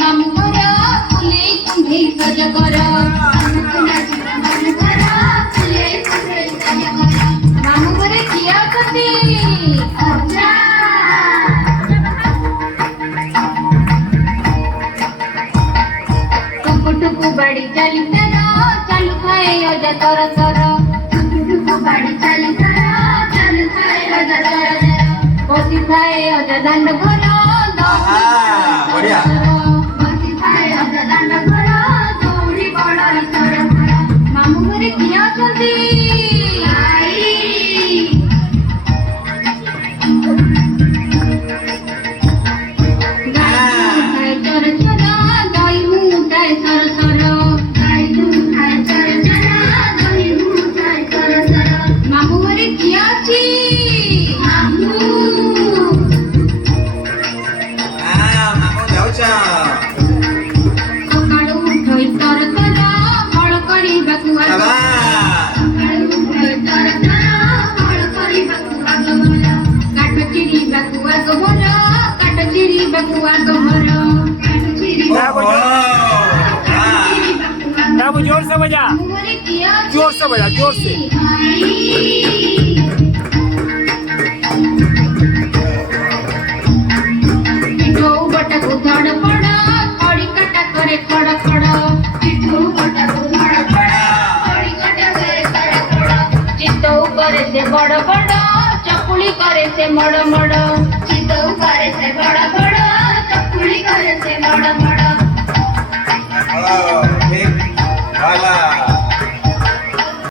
ମାମୁଁ ଘର ଫୁଲେଇ କୁଣ୍ଢେଇ ସଜ କର ମାମୁଁ ଘରେ କିଏ ଅଛନ୍ତି? ଅଜା। ଟୁକୁ ବାଡ଼ି ଚାଲି ଚାଲୁ ଥାଏ ଅଜା ତର ତର ଟୁକୁ ବାଡ଼ି ଚାଲି ଚାଲୁ ଥାଏ ଅଜା ତର ତର ବସିଥାଏ ଅଜା ଦାଣ୍ଡ ଘର ବସିଥାଏ ଅଜା ଦାଣ୍ଡ ଘର ଦୌଡ଼ି ବଡ଼ ତର ମାମୁଁ ଘରେ କିଏ ଅଛନ୍ତି? ମାମୁଁ ଘରେ କିଏ ଅଛି? ସକାଳୁ ଉଠୋଇ ତର ତର ହଳ କରିବାକୁ କାଟ ଚିରିବାକୁ ଆଗ ଭଲ କାଟ ଚିରିବାକୁ ଆଗ ଭଲ जोर से बजा, जोर से बजा, जोर से। बटाको धड़ पड़ खड़ी कटा करे खड़ खड़ चितौ करे से बड़ बड़ चकुली करे से मड़ मड़ चितौ करे से बड़ बड़ चकुली करे से मड़ मड़ Hola.